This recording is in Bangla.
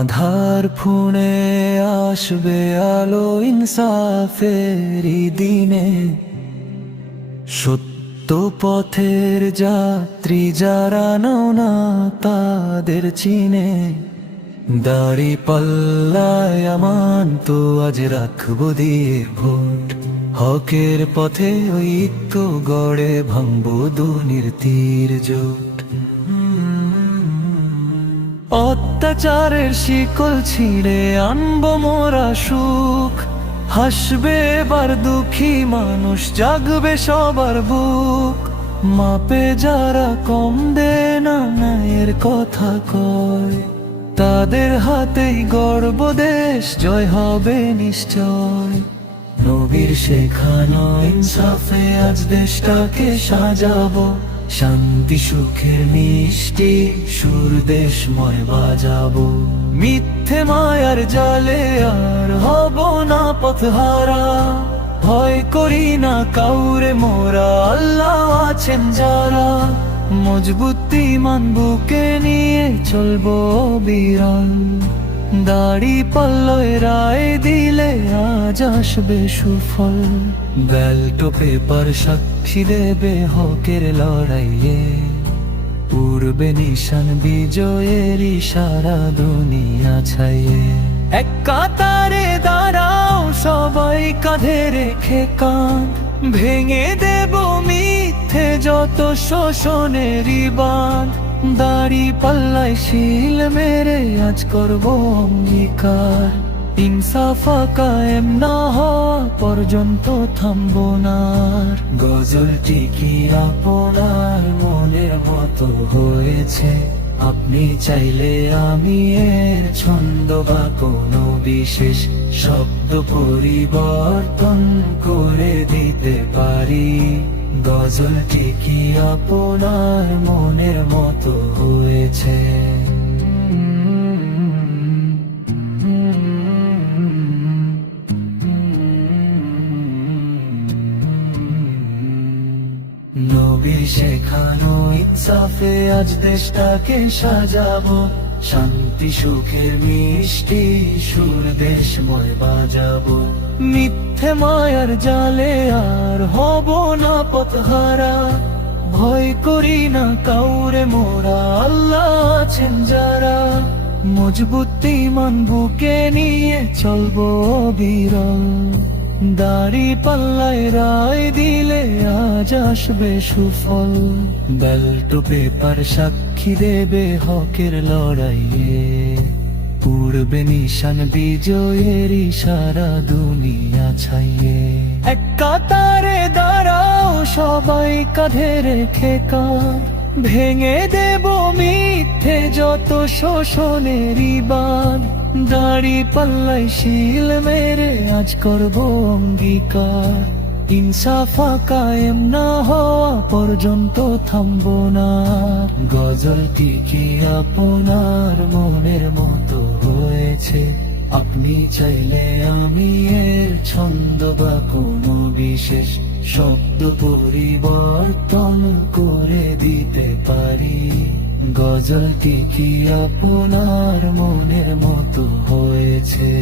আধার ফুনে আসবে আলো ইনসাফেরি দিনে, সত্য পথের যাত্রী যারা নও না তাদের চিনে। দাড়ি পাল্লায় আমান তো আজ রাখবো দিয়ে ভোট, হকের পথে ঐক্য গড়ে ভাঙবো দুর্নীতির জোট। অত্যাচারের শিকল ছিঁড়ে আনবো মোরা সুখ, হাসবে এবার দুঃখী মানুষ, জাগবে সবার বুক। মাপে যারা কম দে না ন্যায়ের কথা কয়, তাদের হাতেই গড়ব দেশ, জয় হবে নিশ্চয়। নবীর শেখানো ইনসাফে আজ দেশটাকে সাজাবো, শান্তি সুখের মিষ্টি সুর দেশময় বাজাবো। মিথ্যে মায়ার জালে আর হব না পথহারা, ভয় করি না কাউরে মোরা, আল্লাহ আছেন যারা। মজবুত ঈমান বুকে নিয়ে চলবো বিরল, দাড়ি পাল্লায় রায় দিলে আজ আসবে সুফল। ব্যালট পেপার সাক্ষী দেবে হকের লড়াইয়ে, পূর্বে নিশান বিজয়ের সারা দুনিয়া ছাইয়ে। এক কাতারে দাঁড়াও সবাই, কাঁধে রেখে কাঁধ, ভেঙে দেব মিথ্যে যত শোষণেরই বাঁধ। দাড়ি পাল্লায় শিল মেরে আজ করবো অঙ্গীকার, ইনসাফ কায়েম না হওয়া পর্যন্ত থামবো না। গজলটি কি আপনার মনের মতো হয়েছে? আপনি চাইলে আমি এর ছন্দ বা কোনো বিশেষ শব্দ পরিবর্তন করে দিতে পারি। গজলটি কি আপনার মনের মতো হয়েছে? নবীর শেখানো ইনসাফে আজ দেশটাকে সাজাবো, শান্তি সুখের মিষ্টি সুর দেশময় বাজাবো। মিথ্যে মায়ার জালে আর হব না পথহারা, ভয় করি না কাউরে মোরা, আল্লাহ আছেন যারা। মজবুত ঈমান বুকে নিয়ে চলবো বিরল, দাড়ি পাল্লায় রায় দিলে আজ আসবে সুফল। ব্যালট পেপার সাক্ষী দেবে হকের লড়াইয়ে, পূর্বে নিশান বিজয়ের সারা দুনিয়া ছাইয়ে। এক কাতারে দাঁড়াও সবাই, কাঁধে রেখে কাঁধ, ভেঙে দেব মিথ্যে যত শোষণেরই বাঁধ। দাড়ি পাল্লায় শিল মেরে আজ করবো অঙ্গীকার, ইনসাফ কায়েম না হওয়া পর্যন্ত থামবো না। গজলটি কি আপনার মনের মতো হয়েছে? আপনি চাইলে আমি এর ছন্দ বা কোনো বিশেষ শব্দ পরিবর্তন করে দিতে পারি। গজলটি কি আপনার মনের মতো হয়েছে?